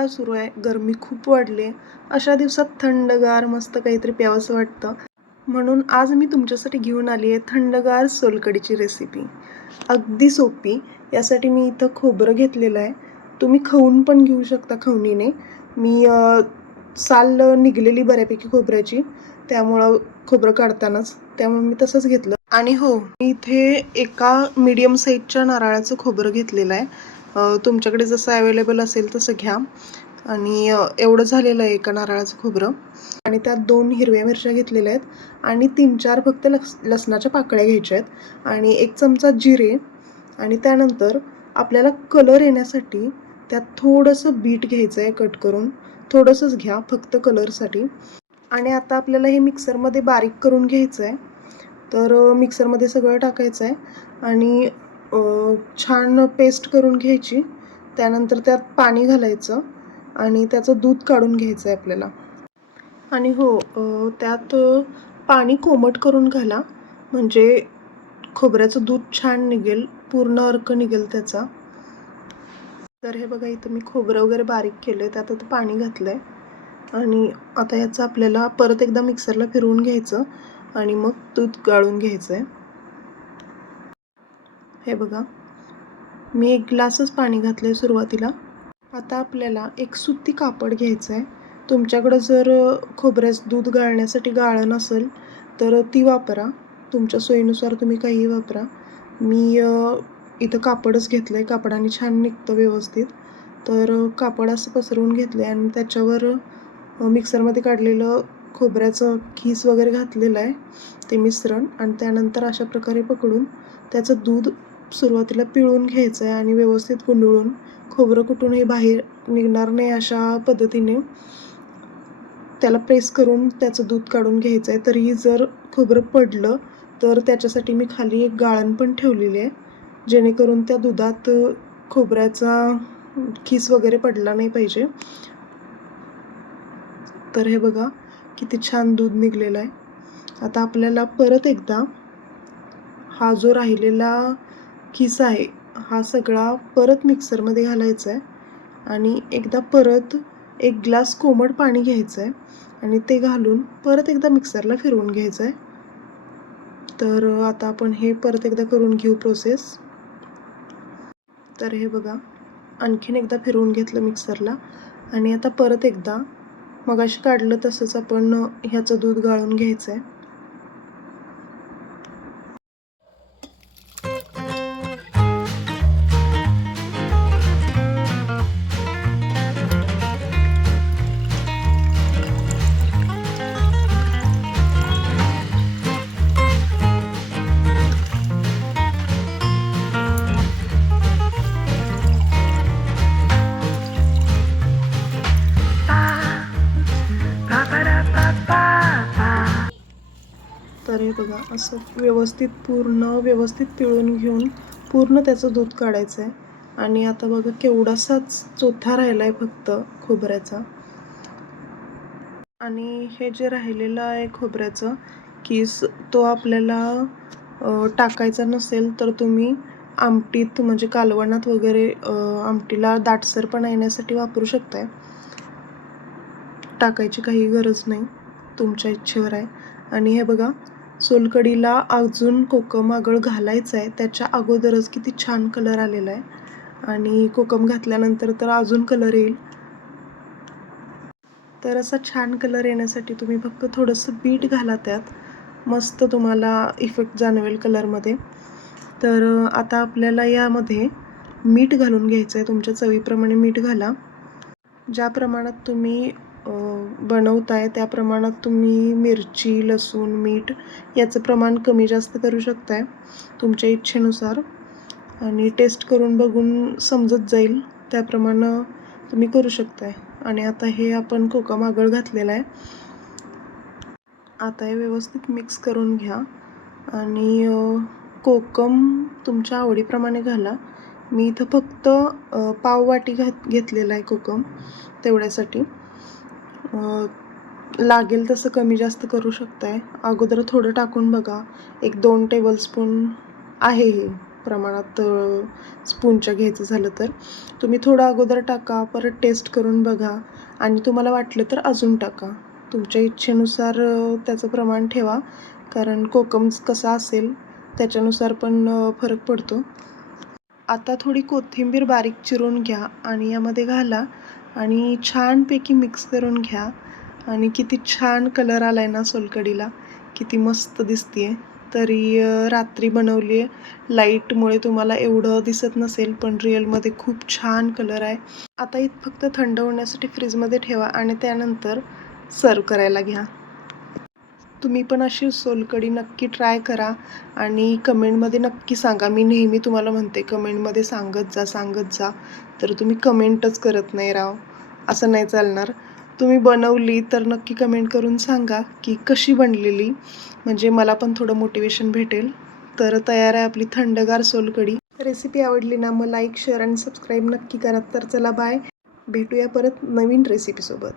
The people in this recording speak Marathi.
उन्हाळा सुरू आहे, गरमी खूप वाढली आहे. अशा दिवसात थंडगार मस्त काहीतरी प्यावंसं वाटतं. म्हणून आज मी तुमच्यासाठी घेऊन आली आहे थंडगार सोलकढीची रेसिपी. अगदी सोपी. यासाठी मी इथं खोबरं घेतलेलं आहे. तुम्ही खवून पण घेऊ शकता खवणीने. मी साल निघलेली बऱ्यापैकी खोबऱ्याची, त्यामुळं खोबरं काढतानाच त्यामुळे मी तसंच घेतलं. आणि हो, मी इथे एका मीडियम साईजच्या नारळाचं खोबरं घेतलेलं आहे. तुमच्याकडे जसं अवेलेबल असेल तसं घ्या. आणि एवढं झालेलं आहे एका नारळाचं खोबरं. आणि त्यात 2 हिरव्या मिरच्या घेतलेल्या आहेत आणि 3-4 फक्त लसणाच्या पाकळ्या घ्यायच्या आहेत आणि 1 चमचा जिरे. आणि त्यानंतर आपल्याला कलर येण्यासाठी त्यात थोडंसं बीट घ्यायचं आहे कट करून. थोडंसंच घ्या फक्त कलरसाठी. आणि आता आपल्याला हे मिक्सरमध्ये बारीक करून घ्यायचं आहे. तर मिक्सरमध्ये सगळं टाकायचं आहे आणि छान पेस्ट करून घ्यायची. त्यानंतर त्यात पाणी घालायचं आणि त्याचं दूध काढून घ्यायचं आहे आपल्याला. आणि हो, त्यात पाणी कोमट करून घाला, म्हणजे खोबऱ्याचं दूध छान निघेल, पूर्ण अर्क निघेल त्याचा. तर हे बघा, इथं मी खोबरं वगैरे बारीक केलं आहे, त्यात आता पाणी घातलं आहे आणि आता याचं आपल्याला परत एकदा मिक्सरला फिरवून घ्यायचं आणि मग दूध गाळून घ्यायचं आहे. हे बघा, मी 1 ग्लासच पाणी घातलं आहे सुरुवातीला. आता आपल्याला एक सुती कापड घ्यायचं आहे. तुमच्याकडं जर खोबऱ्याचं दूध गाळण्यासाठी गाळण नसेल तर ती वापरा. तुमच्या सोयीनुसार तुम्ही काहीही वापरा. मी इथं कापडच घेतलं आहे. कापडाने छान निघतं व्यवस्थित. तर कापड असं पसरवून घेतलं आहे आणि त्याच्यावर मिक्सरमध्ये काढलेलं खोबऱ्याचं खीस वगैरे घातलेलं आहे, ते मिश्रण. आणि त्यानंतर अशा प्रकारे पकडून त्याचं दूध सुरुवातीला पिळून घ्यायचं आहे आणि व्यवस्थित गुंडाळून, खोबरं कुठूनही बाहेर निघणार नाही अशा पद्धतीने त्याला प्रेस करून त्याचं दूध काढून घ्यायचं आहे. तरीही जर खोबरं पडलं तर त्याच्यासाठी मी खाली एक गाळण पण ठेवलेली आहे, जेणेकरून त्या दुधात खोबऱ्याचा खीस वगैरे पडला नाही पाहिजे. तर हे बघा, किती छान दूध निघलेलं आहे. आता आपल्याला परत एकदा हा जो राहिलेला खिसा आहे, हा सगळा परत मिक्सरमध्ये घालायचा आहे आणि एकदा परत 1 ग्लास कोमट पाणी घ्यायचं आहे आणि ते घालून परत एकदा मिक्सरला फिरवून घ्यायचं आहे. तर आता आपण हे परत एकदा करून घेऊ प्रोसेस. तर हे बघा, आणखीन एकदा फिरवून घेतलं मिक्सरला आणि आता परत एकदा मगाशी काढलं तसंच आपण ह्याचं दूध गाळून घ्यायचं आहे. तर हे बघा, असं व्यवस्थित पिळून घेऊन पूर्ण त्याचं दूध काढायचं आहे. आणि आता बघा, केवढासाच चोथा राहिला आहे फक्त खोबऱ्याचा. आणि हे जे राहिलेलं आहे खोबऱ्याचं किस, तो आपल्याला टाकायचा नसेल तर तुम्ही आमटीत, म्हणजे कालवणात वगैरे आमटीला दाटसरपणा येण्यासाठी वापरू शकताय. टाकायची काही गरज नाही, तुमच्या इच्छेवर आहे. आणि हे बघा, सोलकढीला अजून कोकम आगळ घालायचं आहे. त्याच्या अगोदरच किती छान कलर आलेला आहे आणि कोकम घातल्यानंतर तर अजून कलर येईल. तर असा छान कलर येण्यासाठी तुम्ही फक्त थोडंसं बीट घाला त्यात, मस्त तुम्हाला इफेक्ट जाणवेल कलरमध्ये. तर आता आपल्याला यामध्ये मीठ घालून घ्यायचं आहे. तुमच्या चवीप्रमाणे मीठ घाला. ज्या प्रमाणात तुम्ही बनवताय त्या प्रमाणात तुम्ही मिरची, लसूण, मीठ याचं प्रमाण कमी जास्त करू शकताय तुमच्या इच्छेनुसार. आणि टेस्ट करून बघून समजत जाईल, त्याप्रमाणे तुम्ही करू शकताय. आणि आता हे आपण कोकम आगळ घातलेला आहे. आता हे व्यवस्थित मिक्स करून घ्या आणि कोकम तुमच्या आवडीप्रमाणे घाला. मी इथं फक्त पाव वाटी घेतलेला आहे कोकम, तेवढ्यासाठी. लागेल तसं कमी जास्त करू शकताय. अगोदर थोडं टाकून बघा, 1-2 टेबलस्पून आहे हे. प्रमाणात स्पूनच्या घ्यायचं झालं तर. तुम्ही थोडं अगोदर टाका, परत टेस्ट करून बघा आणि तुम्हाला वाटलं तर अजून टाका. तुमच्या इच्छेनुसार त्याचं प्रमाण ठेवा, कारण कोकम कसा असेल त्याच्यानुसार पण फरक पडतो. आता थोडी कोथिंबीर बारीक चिरून घ्या आणि यामध्ये घाला आणि छानपैकी मिक्स करून घ्या. आणि किती छान कलर आलाय ना सोलकडीला, किती मस्त दिसतीये. तरी रात्री बनवली आहे, लाईटमुळे तुम्हाला एवढं दिसत नसेल, पण रिअलमध्ये खूप छान कलर आहे. आता फक्त थंड होण्यासाठी फ्रीजमध्ये ठेवा आणि त्यानंतर सर्व करायला घ्या. तुम्ही पण अशी सोलकढी नक्की ट्राय करा आणि कमेंटमध्ये नक्की सांगा. मी नेहमी तुम्हाला म्हणते कमेंटमध्ये सांगत जा, तर तुम्ही कमेंटच करत नाही राव. असं नाही चालणार. तुम्ही बनवली तर नक्की कमेंट करून सांगा की कशी बनलेली, म्हणजे मला पण थोडं मोटिवेशन भेटेल. तर तयार आहे आपली थंडगार सोलकढी. रेसिपी आवडली ना मग लाईक, शेअर आणि सबस्क्राईब नक्की करा. तर चला बाय, भेटूया परत नवीन रेसिपीसोबत.